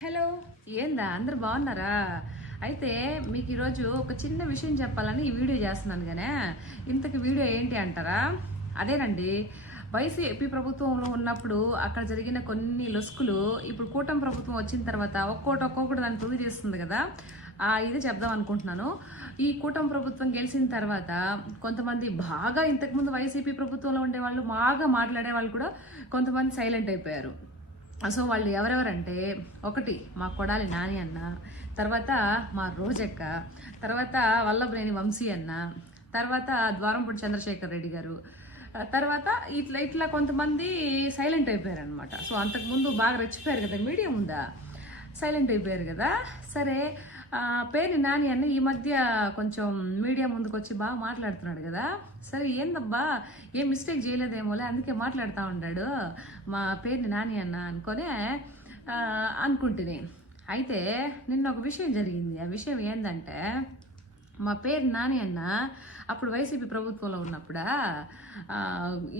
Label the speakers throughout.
Speaker 1: Hello. ఏందా అందరు బాగున్నారా? అయితే మీకు ఈరోజు ఒక చిన్న విషయం చెప్పాలని ఈ వీడియో చేస్తున్నాను కానీ ఇంతకు వీడియో ఏంటి అంటారా? అదేనండి. వైసీపీ ప్రభుత్వంలో ఉన్నప్పుడు అక్కడ జరిగిన కొన్ని లొసుకులు ఇప్పుడు కూటమి ప్రభుత్వం వచ్చిన తర్వాత ఒక్కోటి ఒక్కొక్కటి దాన్ని తుది చేస్తుంది కదా. ఆ ఇది చెప్దాం అనుకుంటున్నాను. ఈ కూటమి ప్రభుత్వం గెలిచిన తర్వాత కొంతమంది బాగా ఇంతకుముందు వైసీపీ ప్రభుత్వంలో ఉండే వాళ్ళు బాగా మాట్లాడే వాళ్ళు కూడా కొంతమంది సైలెంట్ అయిపోయారు. సో వాళ్ళు ఎవరెవరంటే ఒకటి మా కొడాలి నాని అన్న తర్వాత మా రోజక్క తర్వాత వల్లభనేని వంశీ అన్న తర్వాత ద్వారంపూడి చంద్రశేఖర్ రెడ్డి గారు తర్వాత ఇట్లా ఇట్లా కొంతమంది సైలెంట్ అయిపోయారనమాట సో అంతకుముందు బాగా రెచ్చిపోయారు కదా మీడియం ఉందా? సైలెంట్ అయిపోయారు కదా సరే పేరు నాని అన్న ఈ మధ్య కొంచెం మీడియా ముందుకు వచ్చి బాగా మాట్లాడుతున్నాడు కదా. సరే ఏందబ్బా? ఏం మిస్టేక్ చేయలేదేమోలే అందుకే మాట్లాడుతూ ఉన్నాడు మా పేరుని నాని అన్న అనుకొని అనుకుంటుంది అయితే నిన్న ఒక విషయం జరిగింది. ఆ విషయం ఏంటంటే మా పేరు నాని అన్న అప్పుడు వైసీపీ ప్రభుత్వంలో ఉన్నప్పుడా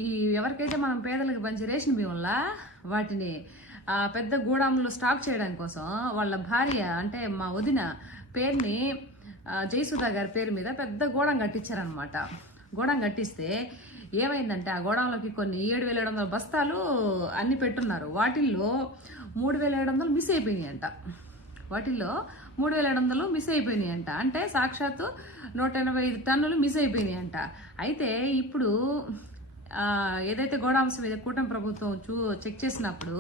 Speaker 1: ఈ ఎవరికైతే మనం పేదలకు పంచి రేషన్ బియ్యంలా వాటిని పెద్ద గూడాంలో స్టాక్ చేయడం కోసం వాళ్ళ భార్య అంటే మా వదిన పేరుని ఆ, జయసుధా గారి పేరు మీద పెద్ద గోడం కట్టించారనమాట గోడం కట్టిస్తే ఏమైందంటే ఆ గోడంలోకి కొన్ని ఏడు వేల ఏడు వందల బస్తాలు అన్ని పెట్టున్నారు. వాటిల్లో మూడు వేల ఏడు వందలు మిస్ అయిపోయినాయి అంట వాటిల్లో మూడు వేల ఏడు వందలు మిస్ అయిపోయినాయి అంట అంటే సాక్షాత్తు నూట ఎనభై ఐదు టన్నులు మిస్ అయిపోయినాయి అంట అయితే ఇప్పుడు ఏదైతే గోడాంశం మీద కూటమి ప్రభుత్వం చూ చెక్ చేసినప్పుడు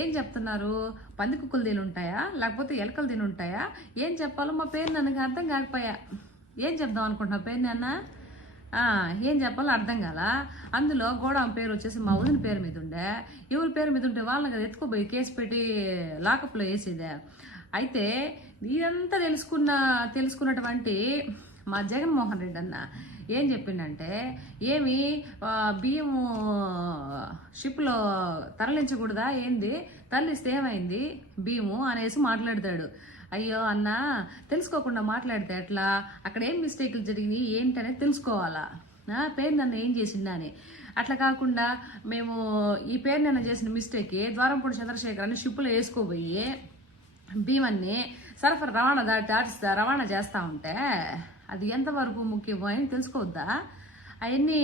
Speaker 1: ఏం చెప్తున్నారు? పంది కుక్కలు తిని ఉంటాయా? లేకపోతే ఎలకలు దీని ఉంటాయా? ఏం చెప్పాలో మా పేరు నన్ను అర్థం కాకపోయా. ఏం చెప్దాం అనుకుంటున్నా పేరు నాన్న? ఏం చెప్పాలో అర్థం కాల. అందులో గోడాం పేరు వచ్చేసి మా వదిన పేరు మీద ఉండే. ఎవరి పేరు మీద ఉంటే వాళ్ళని కదా ఎత్తుకోపోయి కేసు పెట్టి లాకప్లో వేసేదే. అయితే ఇదంతా తెలుసుకున్న తెలుసుకున్నటువంటి మా జగన్మోహన్ రెడ్డి అన్న ఏం చెప్పిండంటే ఏమి బియ్యము షిప్లో తరలించకూడదా? ఏంది? తరలిస్తే ఏమైంది? బియ్యము అనేసి మాట్లాడతాడు. అయ్యో అన్న తెలుసుకోకుండా మాట్లాడితే ఎట్లా? అక్కడ ఏం మిస్టేక్లు జరిగినాయి? ఏంటనేది తెలుసుకోవాలా? పేరు నన్ను ఏం చేసిందా అని అట్లా కాకుండా మేము ఈ పేరు నన్ను చేసిన మిస్టేక్ ద్వారంపూడి చంద్రశేఖర్ అని షిప్లో వేసుకోబోయి భీమన్ని సరఫరా రవాణా దాటి దాటిస్తా రవాణా చేస్తా ఉంటే అది ఎంతవరకు ముఖ్యమో అని తెలుసుకోవద్దా? అవన్నీ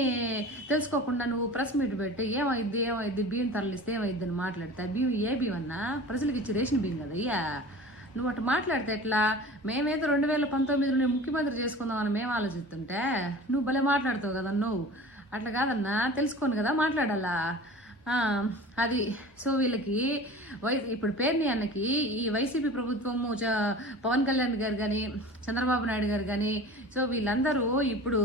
Speaker 1: తెలుసుకోకుండా నువ్వు ప్రెస్ మీట్ పెట్టి ఏమైద్ది ఏమైద్ది బియ్యం తరలిస్తే ఏమైద్ది అని మాట్లాడితే బియ్యం ఏ బియ్యం అన్నా? ప్రజలకు ఇచ్చి రేషన్ బియ్యం కదా అయ్యా. నువ్వు అటు మాట్లాడితే ఎట్లా? మేమైతే రెండు వేల పంతొమ్మిదిలో నేను ముఖ్యమంత్రి చేసుకుందామని మేము ఆలోచిస్తుంటే నువ్వు భలే మాట్లాడుతావు కదా నువ్వు. అట్లా కాదన్నా తెలుసుకోను కదా మాట్లాడాలా? అది సో వీళ్ళకి వై ఇప్పుడు పేర్ని అన్నకి ఈ వైసీపీ ప్రభుత్వము చ- పవన్ కళ్యాణ్ గారు కానీ చంద్రబాబు నాయుడు గారు కానీ సో వీళ్ళందరూ ఇప్పుడు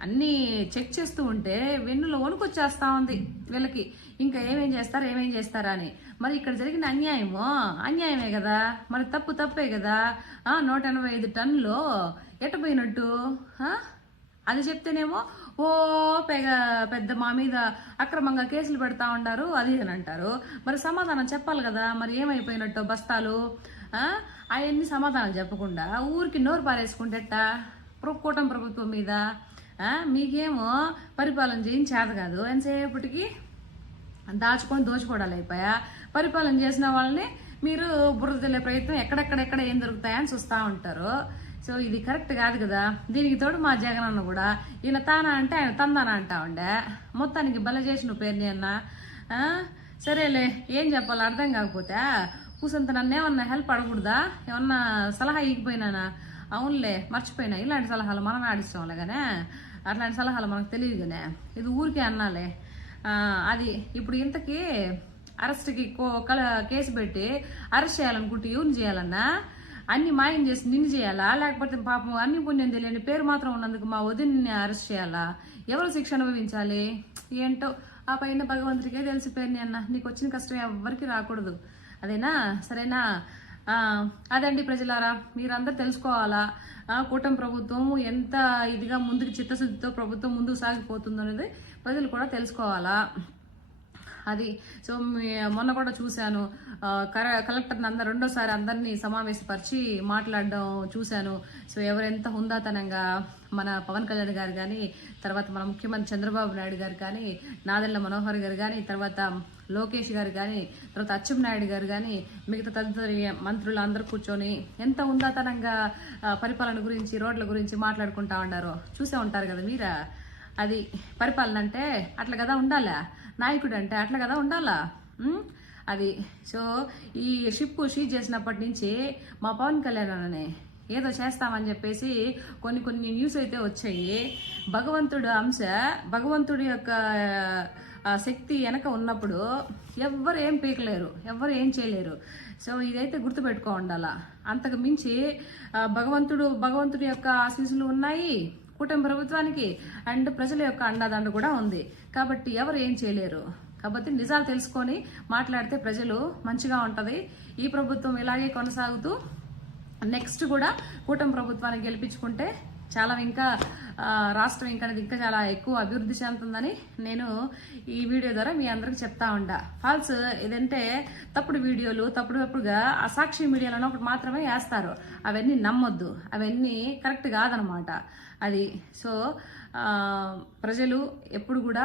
Speaker 1: అన్నీ చెక్ చేస్తూ ఉంటే వెన్నులో వణుకొచ్చేస్తా ఉంది వీళ్ళకి. ఇంకా ఏమేం చేస్తారు ఏమేం చేస్తారా అని. మరి ఇక్కడ జరిగిన అన్యాయము? అన్యాయమే కదా. మరి తప్పు తప్పే కదా. నూట ఎనభై ఐదు టన్నులు ఎట్టపోయినట్టు అది చెప్తేనేమో ఓ పెగ పెద్ద మా మీద అక్రమంగా కేసులు పెడతా ఉన్నారు అది అని అంటారు. మరి సమాధానం చెప్పాలి కదా మరి ఏమైపోయినట్టు బస్తాలు? అవన్నీ సమాధానం చెప్పకుండా ఊరికి నోరు పారేసుకుంటే ఎట్టా ప్ర- కూటమి ప్రభుత్వం మీద? మీకేమో పరిపాలన చేయించేది కాదు. ఎంతసేపటికి? దాచుకొని దోచుకోవడాలు అయిపోయా. పరిపాలన చేసిన వాళ్ళని మీరు బురద ప్రయత్నం ఎక్కడెక్కడెక్కడ ఏం దొరుకుతాయని చూస్తూ ఉంటారు. సో ఇది కరెక్ట్ కాదు కదా. దీనికి తోడు మా జగన్ అన్న కూడా ఈయన తానా అంటే ఆయన తందానా అంటా ఉండే మొత్తానికి బల చేసిన పేరుని అన్నా. సరేలే ఏం చెప్పాలో అర్థం కాకపోతే కూసంత నన్ను ఏమన్నా హెల్ప్ అడగకూడదా? ఏమన్నా సలహా ఇగిపోయినానా అవునులే మర్చిపోయినా. ఇలాంటి సలహాలు మనం ఆడిస్తాంలే కానీ అట్లాంటి సలహాలు మనకు తెలియదు ఇది ఊరికే అన్నాలే. అది ఇప్పుడు ఇంతకీ అరెస్ట్కి కో- కల కేసు పెట్టి అరెస్ట్ చేయాలనుకుంటే ఎవరిని చేయాలన్నా? అన్ని మాయం చేసి నిన్ను చేయాలా? లేకపోతే పాపం అన్ని పుణ్యం తెలియని పేరు మాత్రం ఉన్నందుకు మా వదిన్ని అరెస్ట్ చేయాలా? ఎవరు శిక్ష అనుభవించాలి? ఏంటో ఆ పైన భగవంతుడికే తెలిసిపోయింది అన్న. నీకు వచ్చిన కష్టం ఎవరికి రాకూడదు. అదేనా? సరేనా? అదండి ప్రజలారా. మీరందరూ తెలుసుకోవాలా? ఆ, కూటమి ప్రభుత్వం ఎంత ఇదిగా ముందుకు చిత్తశుద్ధితో ప్రభుత్వం ముందుకు సాగిపోతుందనేది ప్రజలు కూడా తెలుసుకోవాలా? అది. సో మొన్న కూడా చూశాను. కర కలెక్టర్ని అందరు రెండోసారి అందరినీ సమావేశపరిచి మాట్లాడడం చూశాను. సో ఎవరెంత హుందాతనంగా మన పవన్ కళ్యాణ్ గారు కానీ తర్వాత మన ముఖ్యమంత్రి చంద్రబాబు నాయుడు గారు కానీ నాదెళ్ళ మనోహర్ గారు కానీ తర్వాత లోకేష్ గారు కానీ తర్వాత అచ్చెన్నాయుడు గారు కానీ మిగతా తదితర మంత్రులు అందరూ కూర్చొని ఎంత ఉందాతనంగా పరిపాలన గురించి రోడ్ల గురించి మాట్లాడుకుంటా ఉన్నారు చూసే ఉంటారు కదా మీరా? అది పరిపాలన అంటే అట్లా కదా ఉండాలా? నాయకుడు అంటే అట్లా కదా ఉండాలా? అది సో ఈ షిప్ షీట్ చేసినప్పటి నుంచి మా పవన్ కళ్యాణ్ అనే ఏదో చేస్తామని చెప్పేసి కొన్ని కొన్ని న్యూస్ అయితే వచ్చాయి. భగవంతుడు అంశ భగవంతుడి యొక్క శక్తి వెనక ఉన్నప్పుడు ఎవ్వరు ఏం పీకలేరు ఎవ్వరు ఏం చేయలేరు. సో ఇదైతే గుర్తుపెట్టుకో ఉండాలా. అంతకు మించి భగవంతుడు భగవంతుడి యొక్క ఆశీస్సులు ఉన్నాయి. కూటమి ప్రభుత్వానికి అండ్ ప్రజల యొక్క అండదండ కూడా ఉంది. కాబట్టి ఎవరు ఏం చేయలేరు. కాబట్టి నిజాలు తెలుసుకొని మాట్లాడితే ప్రజలు మంచిగా ఉంటుంది. ఈ ప్రభుత్వం ఇలాగే కొనసాగుతూ నెక్స్ట్ కూడా కూటమి ప్రభుత్వాన్ని గెలిపించుకుంటే చాలా ఇంకా రాష్ట్రం ఇంకా ఇంకా చాలా ఎక్కువ అభివృద్ధి చెందుతుందని నేను ఈ వీడియో ద్వారా మీ అందరికి చెప్తా ఉండా. ఫాల్స్ ఏదంటే తప్పుడు వీడియోలు తప్పుడు తప్పుడుగా ఆ సాక్షి మీడియాలో ఒకటి మాత్రమే వేస్తారు. అవన్నీ నమ్మొద్దు. అవన్నీ కరెక్ట్ కాదనమాట. అది సో ప్రజలు ఎప్పుడు కూడా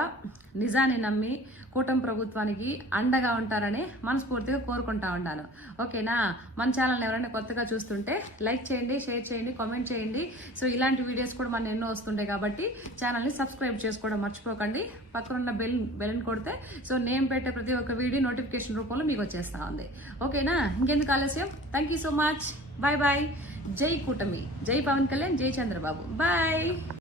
Speaker 1: నిజాన్ని నమ్మి కూటమి ప్రభుత్వానికి అండగా ఉంటారని మనస్ఫూర్తిగా కోరుకుంటా ఉన్నాను ఓకేనా? మన ఛానల్ ఎవరైనా కొత్తగా చూస్తుంటే లైక్ చేయండి షేర్ చేయండి కామెంట్ చేయండి. సో ఇలాంటి వీడియోస్ కూడా మన ఎన్నో వస్తుంటాయి కాబట్టి ఛానల్ని సబ్స్క్రైబ్ చేసుకోవడం మర్చిపోకండి. పక్కనున్న బెల్ బెల్ని కొడితే సో నేను పెట్టే ప్రతి ఒక్క వీడియో నోటిఫికేషన్ రూపంలో మీకు వచ్చేస్తా ఉంది. ఓకేనా? ఇంకెందుకు ఆలస్యం? Thank you so much bye bye జై కూటమి. జై పవన్ కళ్యాణ్ జై చంద్రబాబు. బాయ్